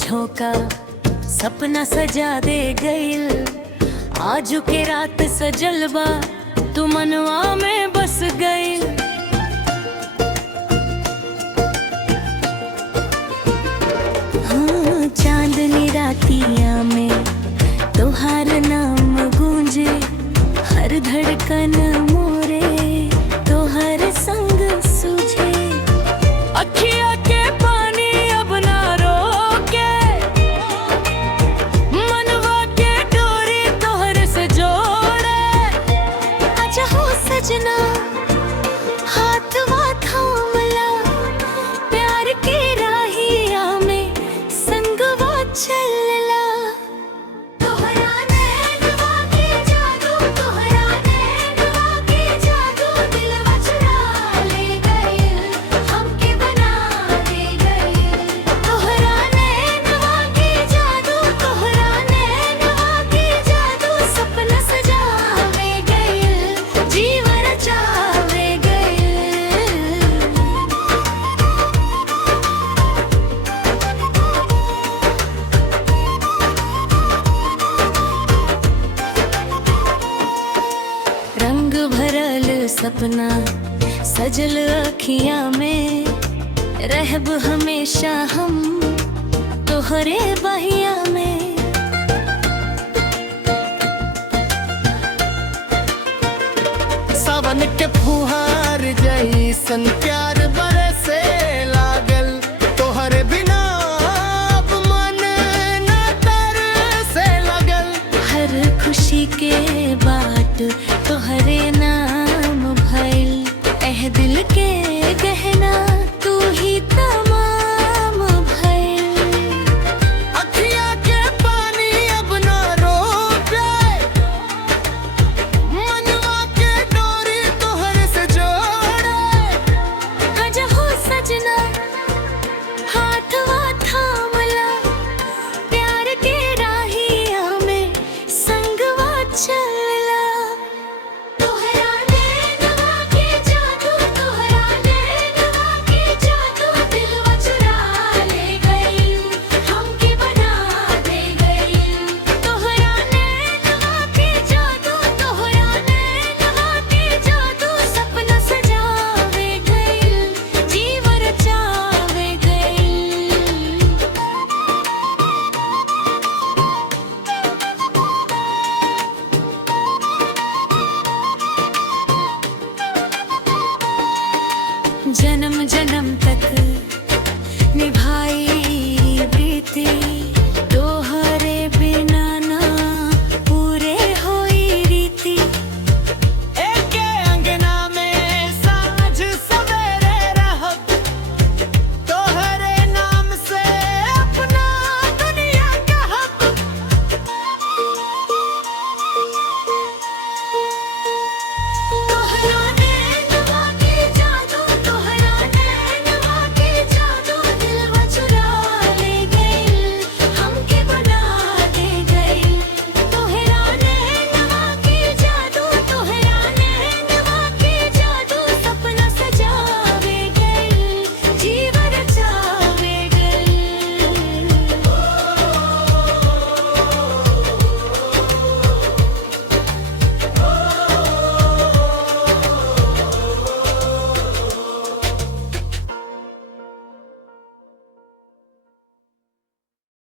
झोंका सपना सजा दे गइल। आजू के रात सजल बा तू मनवा में बस गइल। हाँ, चांदनी रातिया में तोहार नाम गूंजे, हर धड़कन मोरे तोहर संग सूझे। अखिया के पानी अब ना रोके, मनवा के डोरी तोहर से जोड़े। आजा हो सजना हाथवा थामला, प्यार के राहिया में संगवा चलला। तोहरा नैनवा के जादू, तोहरा नैनवा के जादू, दिलवा चुरा ले गइल, हमके बना दे गइल। तोहरा नैनवा के जादू, तोहरा नैनवा के जादू, सपना सजावे गइल, जीवन रचावे गइल। रंग भरल सपना सजल अखियां में, रहब हमेशा हम तोहरे बहिया में। सावन के फुहार जैसन प्यार बरसे लागल, तोहरे बिना अब मन न तरसे लगल। हर खुशी के बाट तोहरे नाम भइल, एह दिल के गहना तू ही तम